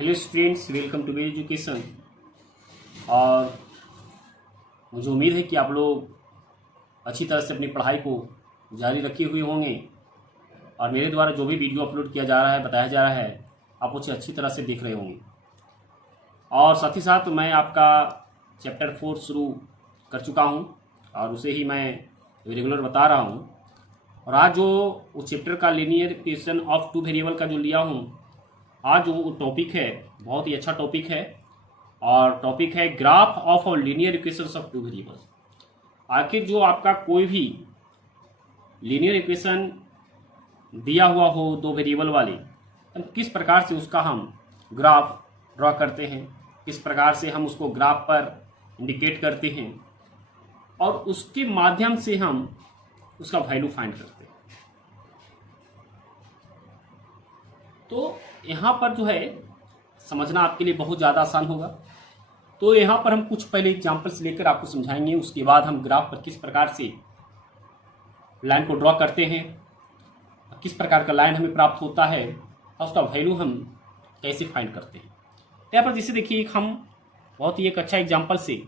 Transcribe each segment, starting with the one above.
Hello students, welcome to मेरी education. और मुझे उम्मीद है कि आप लोग अच्छी तरह से अपनी पढ़ाई को जारी रखे हुए होंगे और मेरे द्वारा जो भी वीडियो अपलोड किया जा रहा है, बताया जा रहा है, आप उसे अच्छी तरह से देख रहे होंगे। और साथ ही साथ मैं आपका चैप्टर 4 शुरू कर चुका हूं और उसे ही मैं रेगुलर बता रहा हूं। और आज जो उस चैप्टर का linear equation of two variable का जो लिया हूं, आज वो टॉपिक है, बहुत ही अच्छा टॉपिक है और टॉपिक है graph of linear equations of two variables. आखिर जो आपका कोई भी लीनियर इक्वेशन दिया हुआ हो दो वेरिएबल वाली, तो किस प्रकार से उसका हम ग्राफ ड्रॉ करते हैं, किस प्रकार से हम उसको ग्राफ पर इंडिकेट करते हैं और उसके माध्यम से हम उसका वैल्यू फाइंड करते हैं। तो यहाँ पर जो है समझना आपके लिए बहुत ज़्यादा आसान होगा। तो यहाँ पर हम कुछ पहले एग्जांपल्स लेकर आपको समझाएंगे, उसके बाद हम ग्राफ पर किस प्रकार से लाइन को ड्रॉ करते हैं, किस प्रकार का लाइन हमें प्राप्त होता है और उसका वैल्यू हम कैसे फाइंड करते हैं। तो यहाँ पर जैसे देखिए, हम बहुत ही एक अच्छा एग्जाम्पल से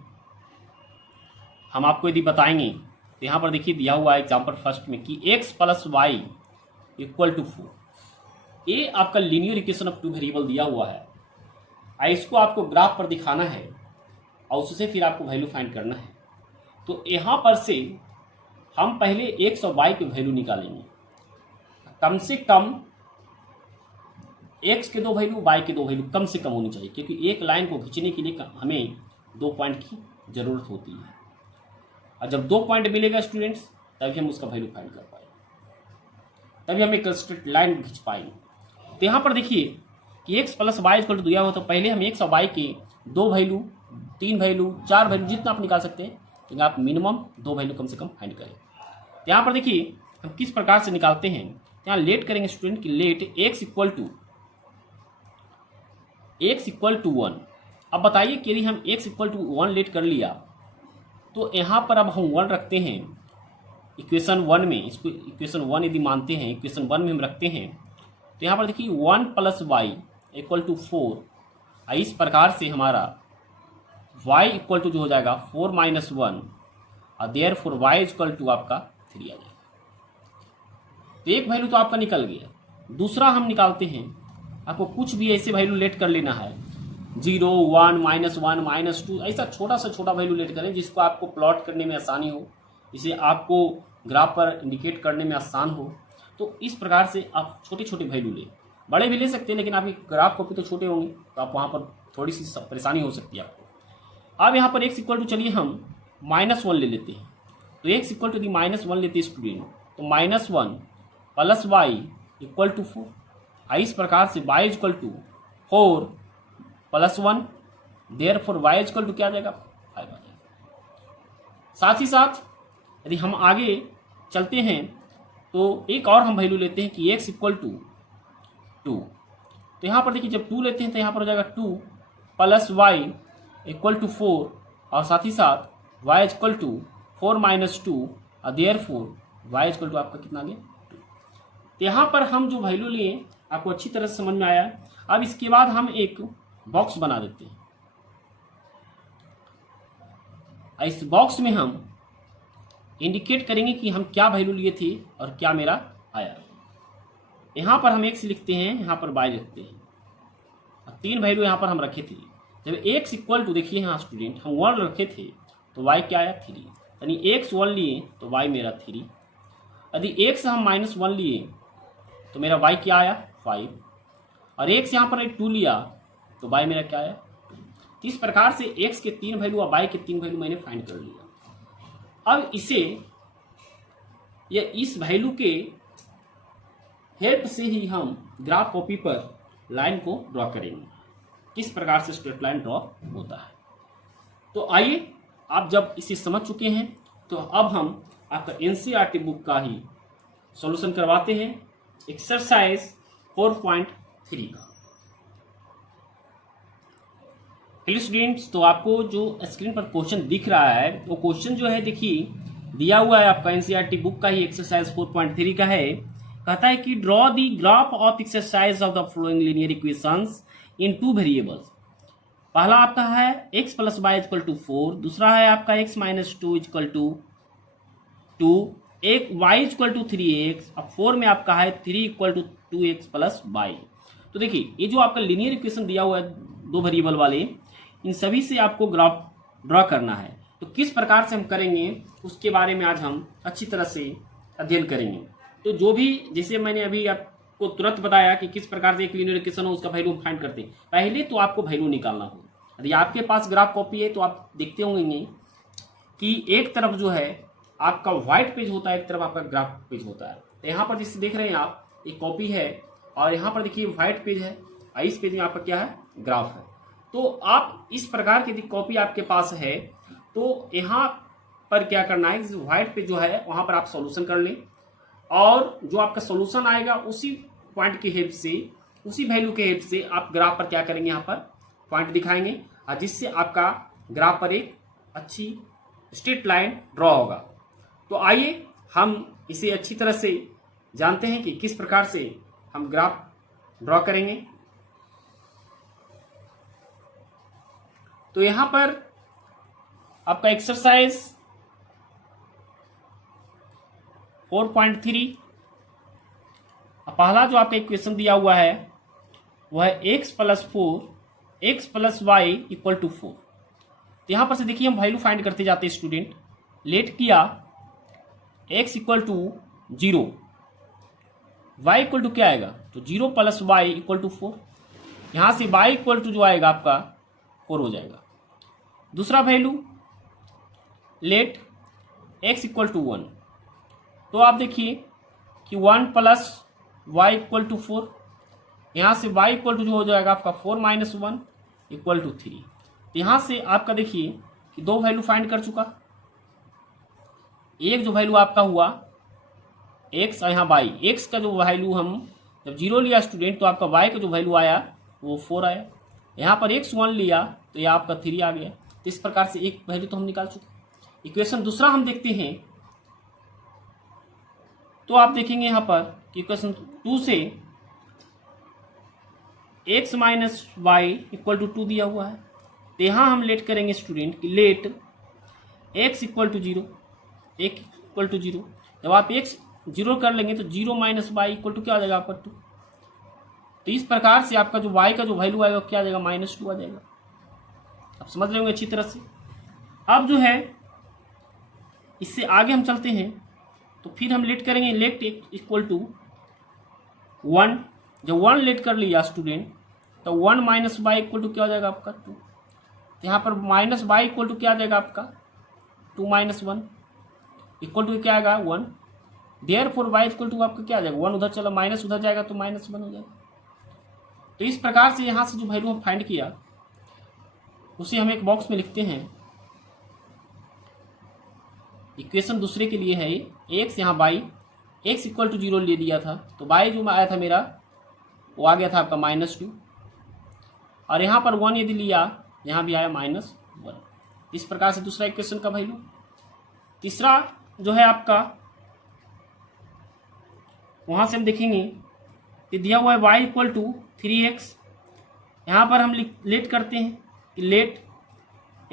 हम आपको यदि बताएंगे तो यहाँ पर देखिए दिया हुआ है एग्जाम्पल फर्स्ट में कि x + y = 4। ये आपका linear equation of two variable दिया हुआ है। इसको आपको ग्राफ पर दिखाना है और उससे फिर आपको वैल्यू फाइंड करना है। तो यहाँ पर से हम पहले x और y की वैल्यू निकालेंगे। कम से कम x के दो वैल्यू, y के दो वैल्यू कम से कम होनी चाहिए, क्योंकि एक लाइन को खींचने के लिए हमें 2 पॉइंट की जरूरत होती है। और जब 2 पॉइंट मिलेगा स्टूडेंट्स, तभी हम उसका वैल्यू फाइंड कर पाएंगे, तभी हम एक स्ट्रेट लाइन खींच पाएंगे। तो यहाँ पर देखिए कि x + y = दिया हुआ, तो पहले हम x और y के 2 वैल्यू, 3 वैल्यू, 4 वैल्यू जितना आप निकाल सकते हैं, लेकिन आप मिनिमम 2 वैल्यू कम से कम फाइंड करें। तो यहाँ पर देखिए हम किस प्रकार से निकालते हैं। यहाँ लेट करेंगे स्टूडेंट कि लेट x = 1। अब बताइए कि यदि हम x = 1 लेट कर लिया, तो यहाँ पर अब हम 1 रखते हैं इक्वेशन 1 में। इसको इक्वेशन 1 यदि मानते हैं, इक्वेशन 1 में हम रखते हैं, तो यहाँ पर देखिए 1 + y = 4। इस प्रकार से हमारा y = जो हो जाएगा 4 - 1 और देयरफॉर y = आपका 3 आ जाएगा। तो एक वैल्यू तो आपका निकल गया। दूसरा हम निकालते हैं, आपको कुछ भी ऐसे वैल्यू लेट कर लेना है, 0, 1, -1, -2, ऐसा छोटा से छोटा वैल्यू लेट करें जिसको आपको प्लॉट करने में आसानी हो, जिसे आपको ग्राफ पर इंडिकेट करने में आसान हो। तो इस प्रकार से आप छोटे छोटे वैल्यू लें, बड़े भी ले सकते हैं, लेकिन आपकी ग्राफ कॉपी तो छोटे होंगे तो आप वहाँ पर थोड़ी सी परेशानी हो सकती है आपको। अब यहाँ पर x = चलिए हम -1 ले लेते हैं। तो x = यदि -1 लेते हैं स्टूडेंट, तो -1 + y = 4। इस प्रकार से y = 4 + 1, देयरफॉर y = क्या आ जाएगा, 5 आ जाएगा। साथ ही साथ यदि हम आगे चलते हैं तो एक और हम वैल्यू लेते हैं कि x = 2। तो यहाँ पर देखिए जब 2 लेते हैं तो यहाँ पर हो जाएगा 2 + y = 4 और साथ ही साथ y = 4 - 2 और देयरफॉर y = आपका कितना आ गया, 2। तो यहाँ पर हम जो वैल्यू लिए आपको अच्छी तरह से समझ में आया। अब इसके बाद हम एक बॉक्स बना देते हैं। इस बॉक्स में हम इंडिकेट करेंगे कि हम क्या वैल्यू लिए थे और क्या मेरा आया। यहाँ पर हम x लिखते हैं, यहाँ पर y लिखते हैं और 3 वैल्यू यहाँ पर हम रखे थे। जब x = देखिए यहाँ स्टूडेंट हम 1 रखे थे तो y क्या आया, 3। यानी x 1 लिए तो y मेरा 3। यदि x हम -1 लिए तो मेरा y क्या आया, 5। और x यहाँ पर 2 लिया तो y मेरा क्या आया, 2। तो इस प्रकार से x के 3 वैल्यू और y के 3 वैल्यू मैंने फाइंड कर लिया। अब इसे या इस वैल्यू के हेल्प से ही हम ग्राफ कॉपी पर लाइन को ड्रॉ करेंगे, किस प्रकार से स्ट्रेट लाइन ड्रॉ होता है। तो आइए, आप जब इसे समझ चुके हैं तो अब हम आपका एनसीईआरटी बुक का ही सॉल्यूशन करवाते हैं, एक्सरसाइज 4.3 का। हेलो स्टूडेंट्स, तो आपको जो स्क्रीन पर क्वेश्चन दिख रहा है वो क्वेश्चन जो है देखिए दिया हुआ है आपका एनसीईआरटी बुक का ही, एक्सरसाइज 4.3 का है। कहता है कि draw the graph of exercise of the following linear equations in two variables. पहला आपका है x plus y equal to 4, दूसरा है आपका x माइनस 2 इक्वल टू 2, एक y इक्वल टू 3x, अब 4 में आपका है 3 equal to 2x plus Y. तो देखिए ये जो आपका लीनियर इक्वेशन दिया हुआ है दो वेरिएबल वाले, इन सभी से आपको ग्राफ ड्रॉ करना है। तो किस प्रकार से हम करेंगे उसके बारे में आज हम अच्छी तरह से अध्ययन करेंगे। तो जो भी, जैसे मैंने अभी आपको तुरंत बताया कि किस प्रकार से एक लीनियर इक्वेशन हो उसका वैल्यू फाइंड करते हैं, पहले तो आपको वैल्यू निकालना हो। यदि आपके पास ग्राफ कॉपी है तो आप देखते होंगे कि एक तरफ जो है आपका व्हाइट पेज होता है, एक तरफ आपका ग्राफ पेज होता है। तो यहाँ पर जिससे देख रहे हैं आप, एक कॉपी है और यहाँ पर देखिए व्हाइट पेज है और इस पेज में आपका क्या है, ग्राफ है। तो आप इस प्रकार की कॉपी आपके पास है तो यहाँ पर क्या करना है, व्हाइट पेज जो है वहाँ पर आप सॉल्यूशन कर लें और जो आपका सॉल्यूशन आएगा उसी पॉइंट की हेल्प से, उसी वैल्यू के हेल्प से आप ग्राफ पर क्या करेंगे, यहाँ पर पॉइंट दिखाएंगे और जिससे आपका ग्राफ पर एक अच्छी स्ट्रेट लाइन ड्रॉ होगा। तो आइए हम इसे अच्छी तरह से जानते हैं कि किस प्रकार से हम ग्राफ ड्रॉ करेंगे। तो यहाँ पर आपका एक्सरसाइज 4.3 पहला जो आपका इक्वेशन दिया हुआ है वह है x plus 4 x plus y equal to 4। तो यहाँ पर से देखिए हम वैल्यू फाइंड करते जाते हैं स्टूडेंट। लेट किया x equal to 0, y equal to क्या आएगा, तो 0 प्लस वाई इक्वल टू 4। यहाँ से y इक्वल टू जो आएगा आपका 4 हो जाएगा। दूसरा value let x equal to 1, तो आप देखिए कि 1 प्लस वाई इक्वल टू 4, यहाँ से y इक्वल टू जो हो जाएगा आपका 4 माइनस 1 इक्वल टू 3। तो यहाँ से आपका देखिए कि दो वैल्यू फाइंड कर चुका। एक जो वैल्यू आपका हुआ x और यहाँ y, x का जो वैल्यू हम जब 0 लिया स्टूडेंट तो आपका y का जो वैल्यू आया वो 4 आया। यहाँ पर x 1 लिया तो यह आपका 3 आ गया। तो इस प्रकार से एक वैल्यू तो हम निकाल चुके। इक्वेशन दूसरा हम देखते हैं तो आप देखेंगे यहाँ पर कि इक्वेशन 2 से x minus y equal to 2 दिया हुआ है। तो यहाँ हम लेट करेंगे स्टूडेंट कि लेट x इक्वल टू 0, एक इक्वल टू 0। जब आप x 0 कर लेंगे तो 0 माइनस वाई इक्वल टू क्या आ जाएगा आपका 2। तो इस प्रकार से आपका जो y का जो वैल्यू आएगा क्या आ जाएगा, -2 आ जाएगा। आप समझ रहे होंगे अच्छी तरह से। अब जो है इससे आगे हम चलते हैं तो फिर हम लेट करेंगे लेट इक्वल टू 1। जब 1 लेट कर लिया स्टूडेंट तो 1 माइनस वाई इक्वल टू क्या हो जाएगा आपका 2। तो यहाँ पर माइनस वाई इक्वल टू क्या आ जाएगा आपका 2 माइनस 1 इक्वल टू क्या आएगा 1। देयरफॉर वाई इक्वल टू आपका क्या आ जाएगा 1 उधर चला, माइनस उधर जाएगा तो -1 हो जाएगा। तो इस प्रकार से यहाँ से जो वैल्यू हम फाइंड किया उसे हम एक बॉक्स में लिखते हैं। इक्वेशन दूसरे के लिए है x, यहाँ y x इक्वल टू 0 ले दिया था तो y जो आया था मेरा वो आ गया था आपका -2 और यहाँ पर 1 यदि लिया यहाँ भी आया -1। इस प्रकार से दूसरा इक्वेशन का वैल्यू। तीसरा जो है आपका वहाँ से हम देखेंगे कि दिया हुआ है y इक्वल टू 3x। यहाँ पर हम लेट करते हैं कि लेट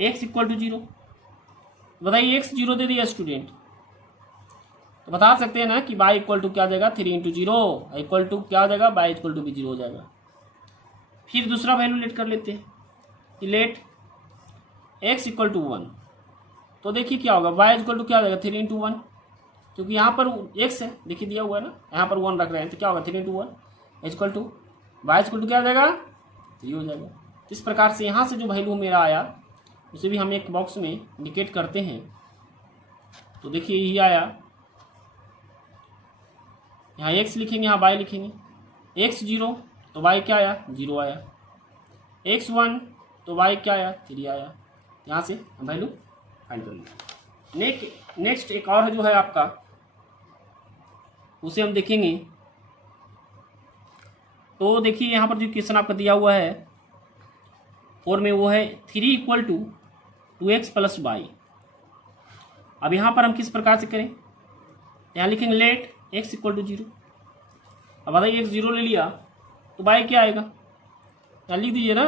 x इक्वल टू 0। बताइए x 0 दे दिया स्टूडेंट तो बता सकते हैं ना कि y इक्वल टू क्या आ जाएगा 3 इंटू 0 इक्वल टू क्या आ जाएगा y इक्वल टू भी 0 हो जाएगा। फिर दूसरा वैल्यू लेट कर लेते हैं कि लेट x इक्वल टू 1। तो देखिए क्या होगा y इक्वल टू क्या आ जाएगा 3 इंटू 1, क्योंकि यहाँ पर x है देखिए दिया हुआ है ना, यहाँ पर 1 रख रहे हैं तो क्या होगा 3 into 1 equal to y equal to क्या आ जाएगा 3 हो जाएगा। तो इस प्रकार से यहाँ से जो वैल्यू मेरा आया उसे भी हम एक बॉक्स में इंडिकेट करते हैं। तो देखिए यही आया, यहाँ x लिखेंगे यहाँ y लिखेंगे। x 0 तो y क्या आया 0 आया, x 1 तो y क्या आया 3 आया। यहाँ से हम वैल्यू फाइंड कर लेंगे। नेक्स्ट एक और जो है आपका उसे हम देखेंगे। तो देखिए यहाँ पर जो क्वेश्चन आपका दिया हुआ है 4 में वो है 3 equal to 2x plus Y. अब यहाँ पर हम किस प्रकार से करें, यहाँ लिखेंगे लेट x इक्वल टू 0। अब बताइए x 0 ले लिया तो y क्या आएगा, यहाँ लिख दीजिए ना,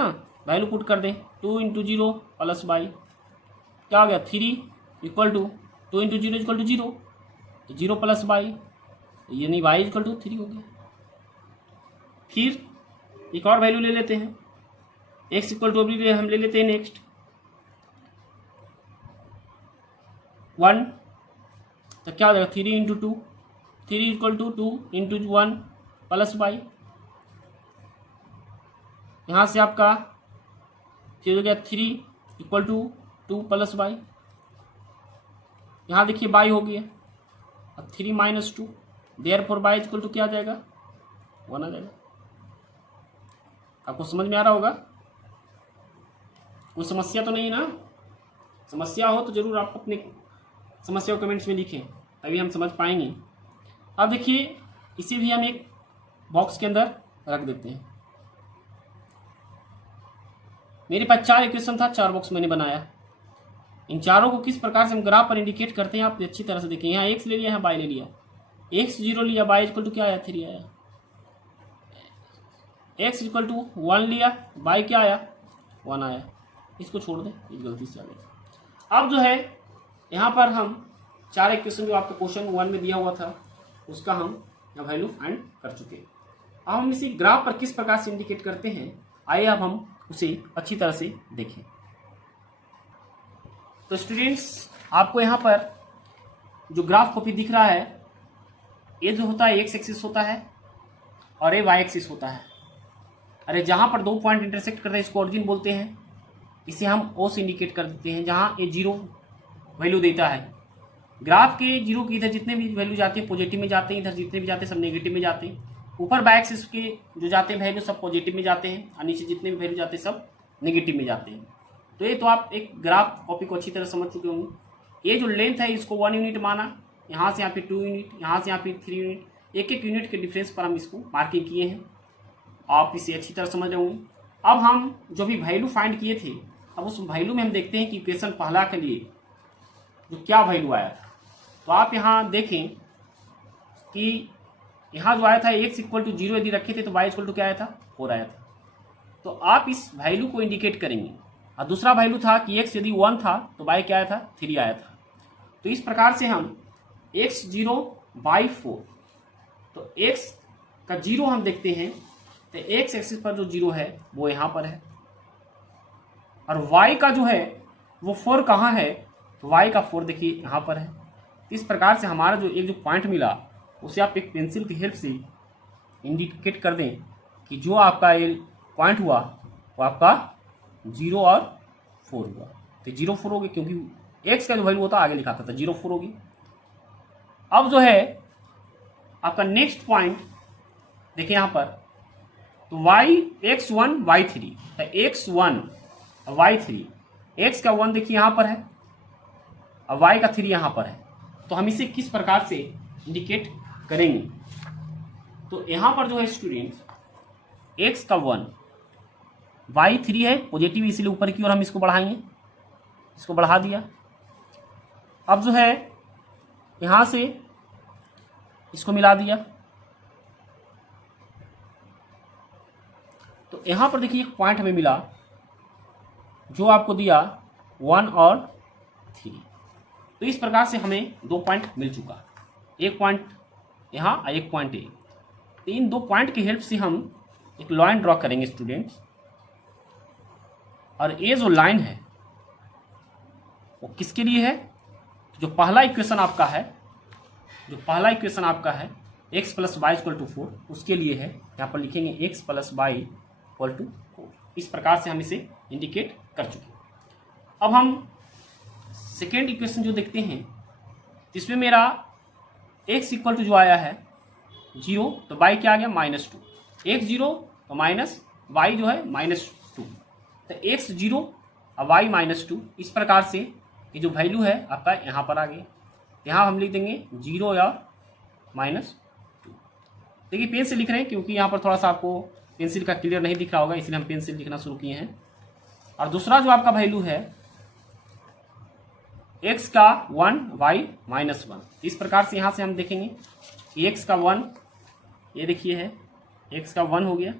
वैल्यू पुट कर दें, 2 × 0 प्लस y क्या हो गया 3 इक्वल टू 2 × 0 इक्वल टू 0, तो 0 प्लस y यानी y इक्वल टू 3 हो गया। फिर एक और वैल्यू ले लेते हैं, x इक्वल टू अभी हम ले लेते हैं नेक्स्ट 1, तो क्या हो जाएगा 3 × 2, 3 इक्वल टू 2 × 1 प्लस y, यहाँ से आपका फिर हो गया 3 इक्वल टू 2 प्लस y, यहाँ देखिए y हो गया, अब 3 - 2 देयरफॉर y इक्वल टू क्या आ जाएगा 1 आ जाएगा। आपको समझ में आ रहा होगा? कोई समस्या तो नहीं ना? समस्या हो तो जरूर आप अपने समस्या को कमेंट्स में लिखें, तभी हम समझ पाएंगे। अब देखिए इसे भी हम एक बॉक्स के अंदर रख देते हैं। मेरे पास 4 इक्वेशन था, 4 बॉक्स मैंने बनाया। इन चारों को किस प्रकार से हम ग्राफ पर इंडिकेट करते हैं आप अच्छी तरह से देखें। यहाँ x ले लिया, यहाँ y ले लिया, x 0 लिया, y इक्वल टू क्या आया 3 आया, x इक्वल टू 1 लिया, y क्या आया 1 आया। इसको छोड़ दें, इस गलती से आ गया। अब जो है यहाँ पर हम 4 इक्वेशन जो आपको क्वेश्चन 1 में दिया हुआ था उसका हम यहाँ वैल्यू फाइंड कर चुके हैं। अब हम इसी ग्राफ पर किस प्रकार से इंडिकेट करते हैं, आइए अब हम उसे अच्छी तरह से देखें। तो स्टूडेंट्स आपको यहाँ पर जो ग्राफ कॉपी दिख रहा है, ये जो होता है एक्स एक्सिस होता है और ये वाई एक्सिस होता है। अरे जहाँ पर 2 पॉइंट इंटरसेक्ट करते हैं इसको ओरिजिन बोलते हैं, इसे हम ओ से इंडिकेट कर देते हैं। जहाँ ये 0 वैल्यू देता है, ग्राफ के 0 की इधर जितने भी वैल्यू जाते हैं पॉजिटिव में जाते हैं, इधर जितने भी जाते हैं सब नेगेटिव में जाते हैं। ऊपर वाई एक्सिस के जो जाते हैं वैल्यू सब पॉजिटिव में जाते हैं और नीचे जितने भी वैल्यू जाते हैं सब नेगेटिव में जाते हैं। तो ये तो आप एक ग्राफ कॉपी को अच्छी तरह समझ चुके होंगे। ये जो लेंथ है इसको 1 यूनिट माना, यहाँ से यहाँ पे 2 यूनिट, यहाँ से यहाँ पे 3 यूनिट, एक एक यूनिट के डिफरेंस पर हम इसको मार्किंग किए हैं। आप इसे अच्छी तरह समझ रहे होंगे। अब हम जो भी वैल्यू फाइंड किए थे, अब उस वैल्यू में हम देखते हैं कि इक्वेशन पहला के लिए जो क्या वैल्यू आया था। तो आप यहाँ देखें कि यहाँ जो आया था x इक्वल टू 0 यदि रखे थे तो y इक्वल टू क्या आया था 4 आया था। तो आप इस वैल्यू को इंडिकेट करेंगे। और दूसरा वैल्यू था कि x यदि 1 था तो y क्या आया था 3 आया था। तो इस प्रकार से हम x 0 y 4, तो x का 0 हम देखते हैं तो x एक्सिस पर जो 0 है वो यहाँ पर है, और y का जो है वो 4 कहाँ है, तो y का 4 देखिए यहाँ पर है। इस प्रकार से हमारा जो एक जो पॉइंट मिला उसे आप एक पेंसिल की हेल्प से इंडिकेट कर दें कि जो आपका ये पॉइंट हुआ वो आपका 0 और 4 हुआ। तो 0 4 हो गया क्योंकि x का जो वैल्यू होता आगे लिखा था 0 4 होगी। अब जो है आपका नेक्स्ट पॉइंट देखिए यहाँ पर, तो x1 y3, तो x1 y3, x का 1 देखिए यहाँ पर है और y का 3 यहाँ पर है। तो हम इसे किस प्रकार से इंडिकेट करेंगे, तो यहाँ पर जो है स्टूडेंट्स x का 1 y3 है पॉजिटिव, इसलिए ऊपर की ओर हम इसको बढ़ाएंगे, इसको बढ़ा दिया। अब जो है यहाँ से इसको मिला दिया, तो यहाँ पर देखिए एक पॉइंट हमें मिला जो आपको दिया 1 और 3। तो इस प्रकार से हमें 2 पॉइंट मिल चुका, एक पॉइंट यहाँ और एक पॉइंट ए। तो इन 2 पॉइंट की हेल्प से हम एक लाइन ड्रॉ करेंगे स्टूडेंट्स, और ये जो लाइन है वो किसके लिए है, जो पहला इक्वेशन आपका है, जो पहला इक्वेशन आपका है x + y = 4 उसके लिए है। यहाँ पर लिखेंगे x + y = 4। इस प्रकार से हम इसे इंडिकेट कर चुके। अब हम सेकेंड इक्वेशन जो देखते हैं, इसमें मेरा x इक्वल टू जो आया है 0, तो y क्या आ गया -2, x 0 तो माइनस y जो है -2, तो x 0 और y -2। इस प्रकार से ये जो वैल्यू है आपका यहाँ पर आ गया। यहाँ हम लिख देंगे 0 या -2। देखिए पेन से लिख रहे हैं क्योंकि यहाँ पर थोड़ा सा आपको पेंसिल का क्लियर नहीं दिख रहा होगा, इसलिए हम पेन से लिखना शुरू किए हैं। और दूसरा जो आपका वैल्यू है x का 1 y -1। इस प्रकार से यहाँ से हम देखेंगे कि x का 1 ये देखिए है, x का 1 हो गया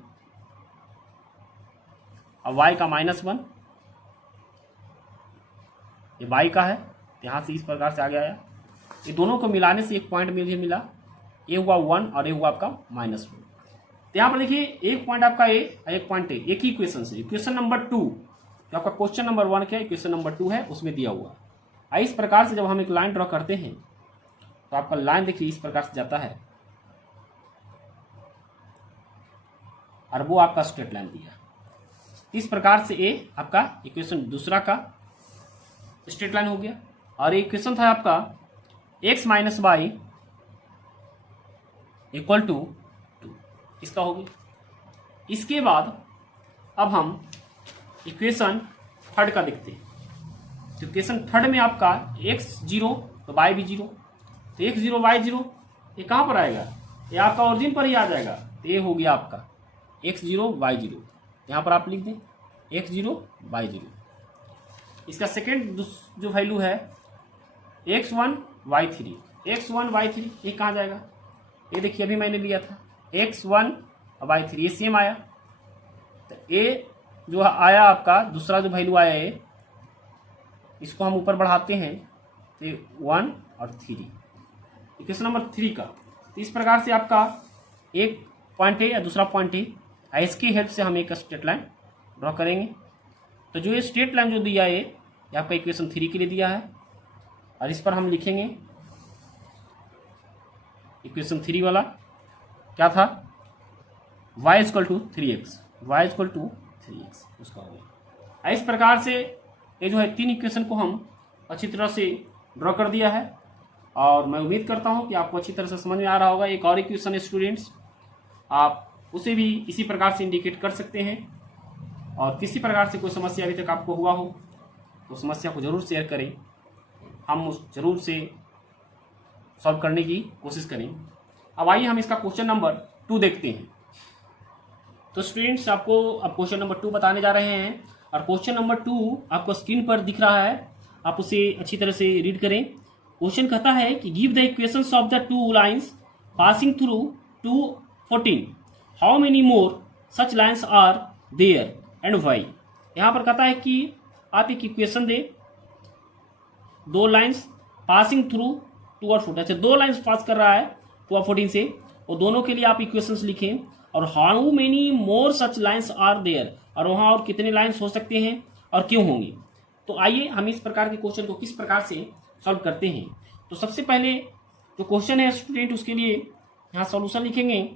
अब y का -1, ये y का है, यहाँ से इस प्रकार से आगे आया। ये दोनों को मिलाने से एक पॉइंट मुझे मिला, ये हुआ 1 और ये हुआ आपका -1। तो यहाँ पर देखिए एक पॉइंट आपका ए और एक पॉइंट ए, एक ही इक्वेशन से। इक्वेशन नंबर 2 जो आपका क्वेश्चन नंबर 1 क्या है, इक्वेशन नंबर 2 है, उसमें दिया हुआ। इस प्रकार से जब हम एक लाइन ड्रॉ करते हैं तो आपका लाइन देखिए इस प्रकार से जाता है और वो आपका स्ट्रेट लाइन दिया। इस प्रकार से ए आपका इक्वेशन दूसरा का स्ट्रेट लाइन हो गया। और इक्वेशन था आपका x - y = 2, इसका हो गया। इसके बाद अब हम इक्वेशन थर्ड का देखते हैं। तो इक्वेशन थर्ड में आपका x 0 तो y भी 0, तो x 0 y 0 ये कहाँ पर आएगा, ये आपका ओरिजिन पर ही आ जाएगा। तो ये हो गया आपका x 0 y 0, यहाँ पर आप लिख दें x 0 y 0। इसका सेकेंड जो वैल्यू है x 1 y 3, x 1 y 3 ये कहाँ जाएगा, ये देखिए अभी मैंने लिया था x 1 y 3, ये सेम आया। तो a जो आया आपका दूसरा जो वैल्यू आया है, इसको हम ऊपर बढ़ाते हैं तो 1 और 3, इक्वेशन नंबर 3 का। तो इस प्रकार से आपका एक पॉइंट है या दूसरा पॉइंट है, इसकी हेल्प से हम एक स्ट्रेट लाइन ड्रॉ करेंगे। तो जो ये स्ट्रेट लाइन जो दिया है ये आपका इक्वेशन 3 के लिए दिया है, और इस पर हम लिखेंगे इक्वेशन 3 वाला क्या था, y = 3x, y = 3x उसका हो गया। इस प्रकार से ये जो है 3 इक्वेशन को हम अच्छी तरह से ड्रॉ कर दिया है, और मैं उम्मीद करता हूँ कि आपको अच्छी तरह से समझ में आ रहा होगा। एक और इक्वेशन है स्टूडेंट्स, आप उसे भी इसी प्रकार से इंडिकेट कर सकते हैं। और किसी प्रकार से कोई समस्या अभी तक आपको हुआ हो तो समस्या को ज़रूर शेयर करें, हम ज़रूर से सॉल्व करने की कोशिश करें। अब आइए हम इसका क्वेश्चन नंबर 2 देखते हैं। तो स्टूडेंट्स आपको अब क्वेश्चन नंबर 2 बताने जा रहे हैं, और क्वेश्चन नंबर 2 आपको स्क्रीन पर दिख रहा है, आप उसे अच्छी तरह से रीड करें। क्वेश्चन कहता है कि give the equations of the 2 lines passing through 214, how many more such lines are there and why. यहाँ पर कहता है कि आप एक इक्वेशन दे, 2 लाइन्स पासिंग थ्रू 2 और 14, अच्छा 2 लाइन्स पास कर रहा है 2 और 14 से, और दोनों के लिए आप इक्वेशंस लिखें, और how many more such lines are there, और वहाँ और कितने लाइन्स हो सकते हैं और क्यों होंगे। तो आइए हम इस प्रकार के क्वेश्चन को किस प्रकार से सॉल्व करते हैं। तो सबसे पहले जो क्वेश्चन है स्टूडेंट, उसके लिए यहाँ सॉल्यूशन लिखेंगे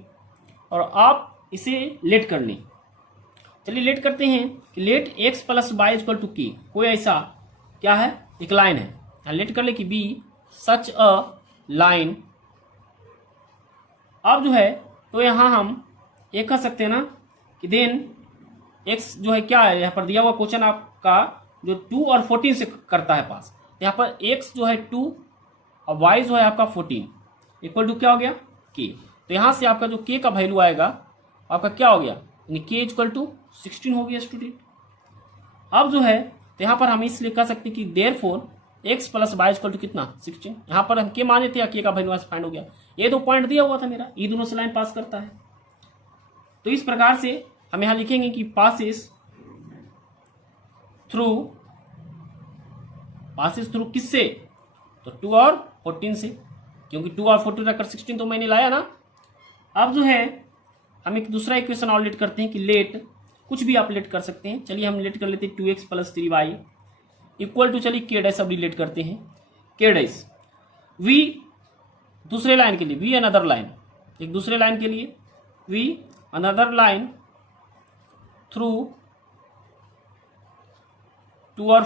और आप इसे लेट कर लें। चलिए लेट करते हैं कि लेट x + y = k, कोई ऐसा क्या है, एक लाइन है, यहाँ लेट कर ले कि बी सच अ लाइन। अब जो है तो यहाँ हम ये कह सकते हैं ना कि देन x जो है क्या है, यहाँ पर दिया हुआ क्वेश्चन आपका जो 2 और 14 से करता है पास, यहाँ पर x जो है 2 और y जो है आपका 14 = क्या हो गया k। तो यहाँ से आपका जो k का वैल्यू आएगा आपका क्या हो गया, यानी k = 16 हो गया स्टूडेंट। अब जो है तो यहाँ पर हम इसलिए कह सकते हैं कि देयरफॉर x + y = कितना 16, यहाँ पर हम k माने थे, k का वैल्यू फाइंड हो गया। ये 2 पॉइंट दिया हुआ था मेरा, ये दोनों से लाइन पास करता है। तो इस प्रकार से हम यहाँ लिखेंगे कि पासिस थ्रू किससे, तो 2 और 14 से, क्योंकि 2 और 14 रखकर 16 तो मैंने लाया ना। अब जो है हम एक दूसरा इक्वेशन और लेट करते हैं कि लेट, कुछ भी आप लेट कर सकते हैं। चलिए हम लेट कर लेते हैं 2x + 3y = चलिए k डैश अब रिलेट करते हैं, k डैश v दूसरे लाइन के लिए, v अनदर लाइन, एक दूसरे लाइन के लिए v अनदर लाइन थ्रू 2 और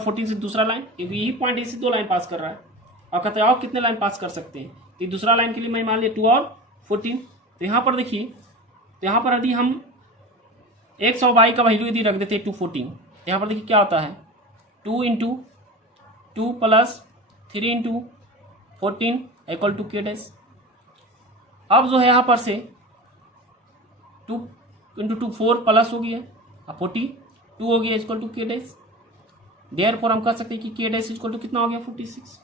14 से दूसरा लाइन, यही पॉइंट इसी 2 लाइन पास कर रहा है। और कहते हैं आप कितने लाइन पास कर सकते हैं, तो दूसरा लाइन के लिए मैं मान लिया 2 और 14। तो यहाँ पर देखिए, तो यहाँ पर यदि हम x और y का वैल्यू यदि रख देते हैं 214, तो यहाँ पर देखिए क्या होता है 2 × 2 + 3 × 14 = k डैश। अब जो है यहाँ पर से 2 × 2 4 प्लस हो गया, अब 42 हो गया = k डैश। देयरफॉर हम कह सकते हैं कि k डैश = कितना हो गया 46।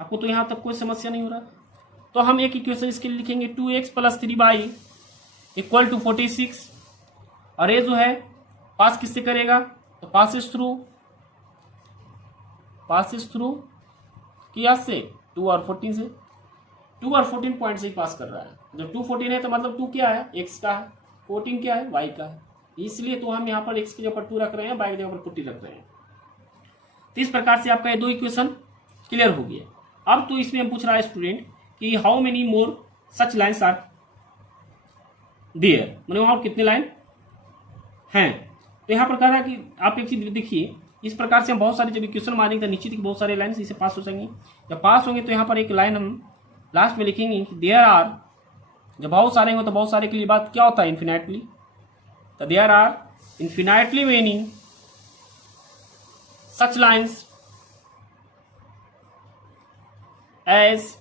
आपको तो यहाँ तक कोई समस्या नहीं हो रहा, तो हम एक इक्वेशन इसके लिए लिखेंगे 2x + 3y = 46, और ये जो है पास किससे करेगा, तो पासिस थ्रू किया से 2 और 14 से, 2 और 14 पॉइंट से ही पास कर रहा है। जब 2 14 है तो मतलब 2 क्या है, x का है, 14 क्या है, y का है, इसलिए तो हम यहाँ पर x की जगह पर 2 रख रहे हैं, y की जगह पर 40 रख रहे हैं। तो इस प्रकार से आपका ये 2 इक्वेशन क्लियर हो गया। अब तो इसमें हम पूछ रहा है स्टूडेंट कि how many more such lines are there, मैंने वहां कितने लाइन हैं। तो यहाँ पर कह रहा है कि आप एक चीज देखिए, इस प्रकार से हम बहुत सारे जब इक्वेशन मानेंगे तो निश्चित ही बहुत सारे लाइन इसे पास हो जाएंगे। जब पास होंगे तो यहाँ पर एक लाइन हम लास्ट में लिखेंगे कि देयर आर, जब बहुत सारे होंगे तो बहुत सारे के लिए बात क्या होता है, इन्फिनाइटली, तो there are infinitely many such lines as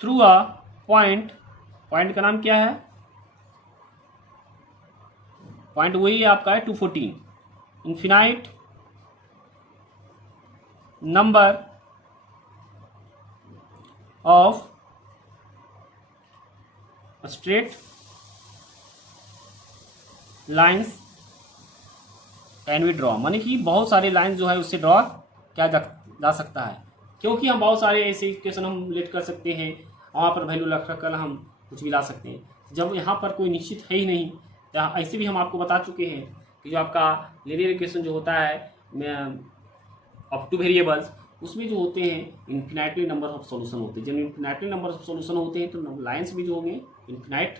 through a point का नाम क्या है, पॉइंट वही है आपका है 214, infinite number of straight lines can be draw, माने कि बहुत सारे लाइन जो है उससे ड्रॉ किया जा सकता है, क्योंकि हम बहुत सारे ऐसे इक्वेशन हम लेट कर सकते हैं, वहाँ पर वैल्यू रख कर हम कुछ भी ला सकते हैं। जब यहाँ पर कोई निश्चित है ही नहीं, तो ऐसे भी हम आपको बता चुके हैं कि जो आपका लीनियर इक्वेशन जो होता है अप टू वेरिएबल्स, उसमें जो होते हैं इन्फिनाइटली नंबर ऑफ सॉल्यूशन होते हैं। जब इन्फिनाइटली नंबर ऑफ सॉल्यूशन होते हैं तो लाइन्स भी जो होंगे इन्फिनाइट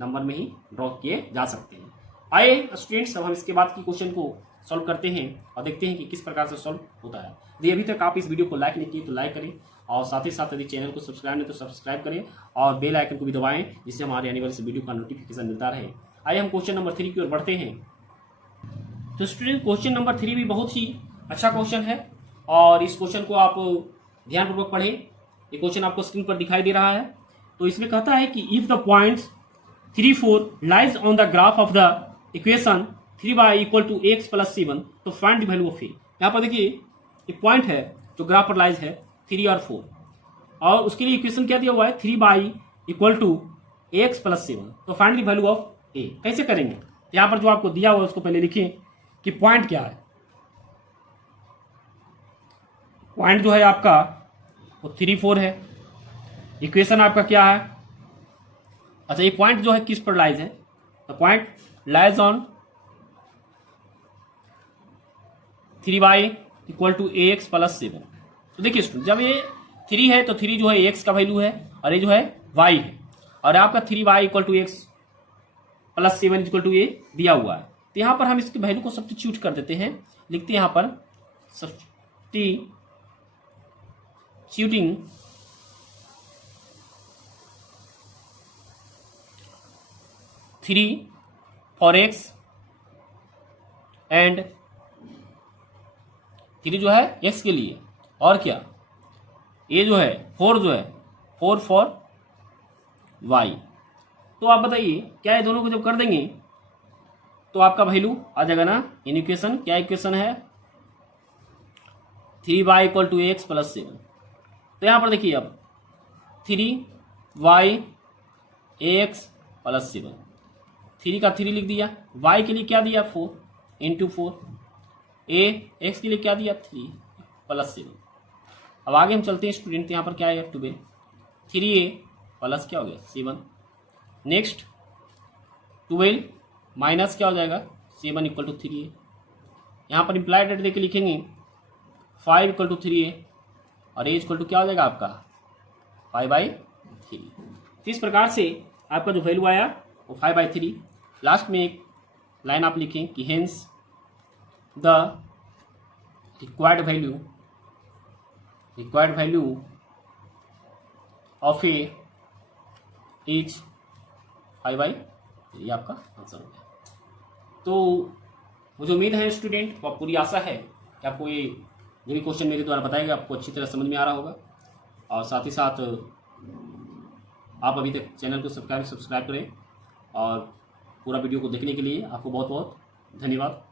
नंबर में ही ड्रॉ किए जा सकते हैं। आइए स्टूडेंट्स, अब हम इसके बाद की क्वेश्चन को सॉल्व करते हैं और देखते हैं कि किस प्रकार से सॉल्व होता है। यदि अभी तक आप इस वीडियो को लाइक नहीं किए तो लाइक करें, और साथ ही साथ यदि चैनल को सब्सक्राइब नहीं तो सब्सक्राइब करें और बेल आइकन को भी दबाएं, जिससे हमारे आने वाले वीडियो का नोटिफिकेशन मिलता रहे। आइए हम क्वेश्चन नंबर 3 की ओर बढ़ते हैं। तो स्टूडेंट क्वेश्चन नंबर 3 भी बहुत ही अच्छा क्वेश्चन है, और इस क्वेश्चन को आप ध्यानपूर्वक पढ़ें। ये क्वेश्चन आपको स्क्रीन पर दिखाई दे रहा है। तो इसमें कहता है कि if the points 3 4 lies on the graph of the equation 3y equal to x plus 7, तो find the value of a. यहाँ पर देखिए एक पॉइंट है जो ग्राफ पर लाइज है 3 और 4, और उसके लिए इक्वेशन क्या दिया हुआ है 3y equal to x plus 7, तो फाइंड द वैल्यू ऑफ ए। कैसे करेंगे, यहाँ पर जो आपको दिया हुआ है उसको पहले लिखें कि पॉइंट क्या है। पॉइंट जो है आपका वो 3 4 है, इक्वेशन आपका क्या है, अच्छा ये पॉइंट जो है किस पर लाइज है, तो point lies on 3y equal to ax plus 7। तो देखिए स्टूडेंट, जब ये 3 है तो 3 जो है x का वैल्यू है और ये जो है y है, और आपका 3y equal to x plus 7 equal to a दिया हुआ है। तो यहाँ पर हम इसकी वैल्यू को सब्स्टिट्यूट कर देते हैं, लिखते हैं यहाँ पर सब्स्टिट्यूटिंग 3 फॉर x एंड 3 जो है x के लिए, और क्या ये जो है 4 जो है 4 फॉर y। तो आप बताइए क्या ये दोनों को जब कर देंगे तो आपका वैल्यू आ जाएगा ना इन इक्वेशन, क्या इक्वेशन है 3y equal to x plus 7। तो यहाँ पर देखिए अब 3y x प्लस 7, 3 का 3 लिख दिया, y के लिए क्या दिया 4 इंटू 4, a x के लिए क्या दिया 3 प्लस 7। अब आगे हम चलते हैं स्टूडेंट, यहाँ पर क्या है 12 3a प्लस क्या हो गया 7, नेक्स्ट 12 माइनस क्या हो जाएगा 7 इक्वल टू 3a। यहाँ पर इम्प्लाइड रेट देके लिखेंगे 5 इक्वल टू 3a, और a इक्वल टू क्या हो जाएगा आपका 5/3। तो इस प्रकार से आपका जो वैल्यू आया वो 5/3। लास्ट में एक लाइन आप लिखें कि hence the required value of A is 5/3। ये आपका आंसर हो गया। तो मुझे उम्मीद है स्टूडेंट, और पूरी आशा है कि आपको ये जो भी क्वेश्चन मेरे द्वारा बताया गया आपको अच्छी तरह समझ में आ रहा होगा, और साथ ही साथ आप अभी तक चैनल को सब्सक्राइब करें, और पूरा वीडियो को देखने के लिए आपको बहुत बहुत धन्यवाद।